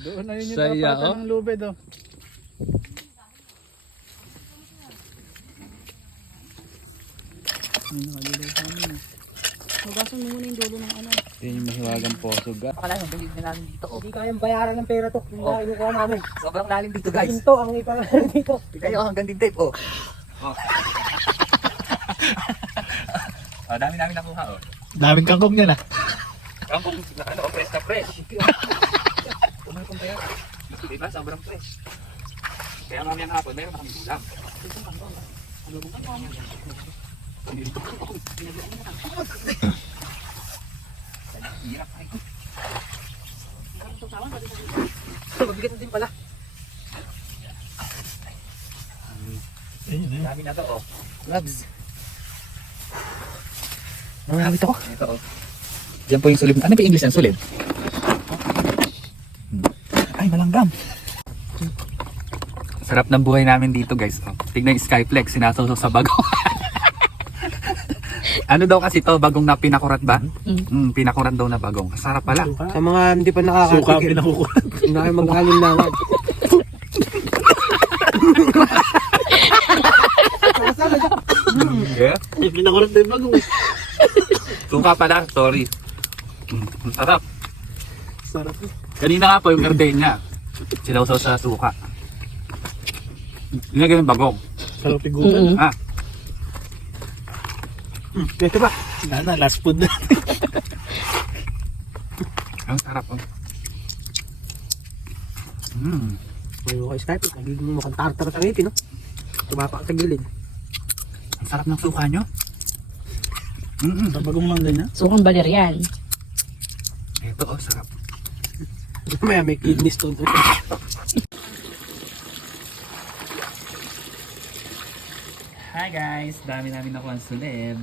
Doon na yun yung Saya, tapatan oh. ng lubid oh. Ay, nakalilaw sa amin eh. Hugasan mo muna yung dulo ng ano. Yan yung mahiwagang poso ga. Akala nyo, balik na namin dito. Hindi kayang bayaran ng pera to. Yung kinukuha namin. Sobrang lalim dito guys. Ito ang ipangalan dito. Kayo hanggang din tape oh. Oh, dami namin nakuha oh. Daming kangkong niya na. Kangkong na ano, fresh na fresh. Kumain tayo. Diba? Sobrang fresh. Kaya mamayang hapon, meron na kami ulam. Hirap ay ko. Mabigat na din pala. Dami na to oh. Gloves. Marami to. Ito oh. Diyan po yung sulib. Ano ba yung English ng sulib? Ay, malanggam. Sarap ng buhay namin dito guys. Oh, tignan yung Skyflex, sinasawsaw sa bagong. Ano daw kasi to, bagong na pinakurat ba? Pinakurat daw na bagong. Sarap pala. Sa mga hindi pa nakakatigil. Suka ang pinakukulat. Hindi na kayo maghalin langan. Yeah. Pinakulat na yung bagong. Suka pala, sorry. Sarap. Sarap eh. Kanina nga po yung gardenia. Sinawsaw sa suka. Nilagyan ng bagong. Sarap igutan. Ah, Ito ba? Sana, last food na. ang sarap oh. May mga Skype. Nagiging mukhang tartar sa ngipin, no? Tumapak sa gilid. Ang sarap ng suka nyo. Sa bagong lang din ha. Sukang Valerian. Ito oh, sarap. Maya may kidney stone. Hi guys, dami namin nakuha ang sulib.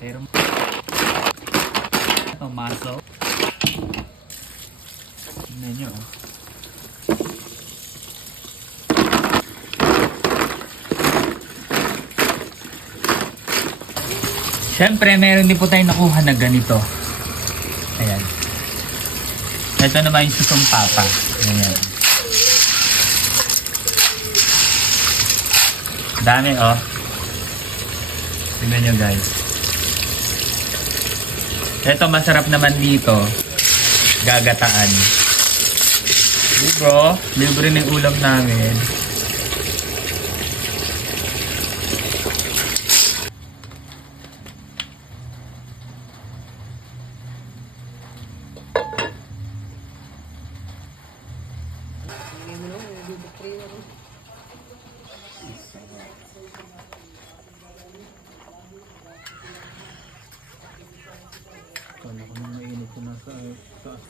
Pero ito maso. Tingnan nyo. Siyempre, meron din po tayong nakuha na ganito. Ayan. Ito naman yung susong papa. Ayan. Dami oh. Tingnan nyo guys. Ito masarap naman dito. Gagataan. Bro, libre ng ulam namin. Kala ko nang mainit ko na sa taas.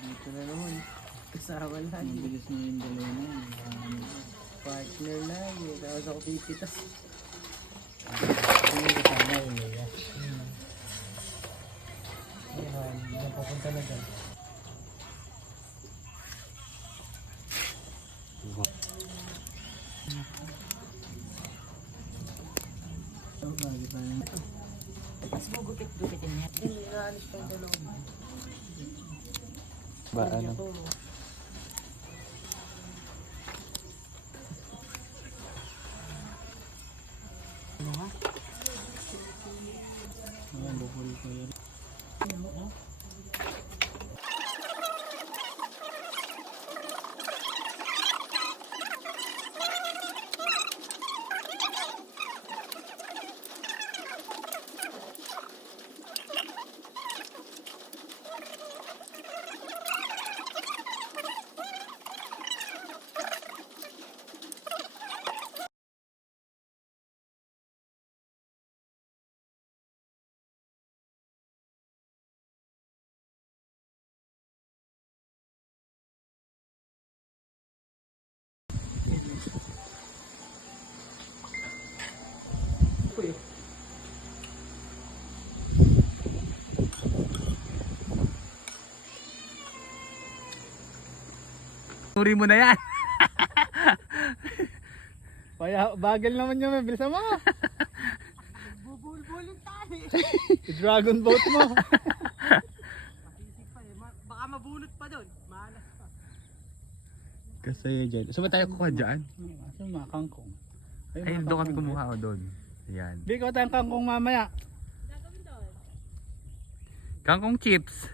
Dito na naman. Kasama lang. Ang bilis na yung dalawa na yun. Partner lagi. Tapos ako pipitas. Hindi kasama yun nila. Ayan, napapunta na dyan. Mas gugupit-gupitin niya. Hindi naalis pa yung dalawa. Ba ano? Turi mo na yan. Kaya bagal naman yun, bilisan mo. Bubulbul yung tali. Dragon boat mo. Masisig pa eh. Baka mabunot pa doon. Malas pa. Kasi dyan. Saan ba tayo kuha dyan? Asa mga kangkong? Ay, doon kami kumuha o doon. Ayan. Biko tayong kangkong mamaya. Kangkong chips.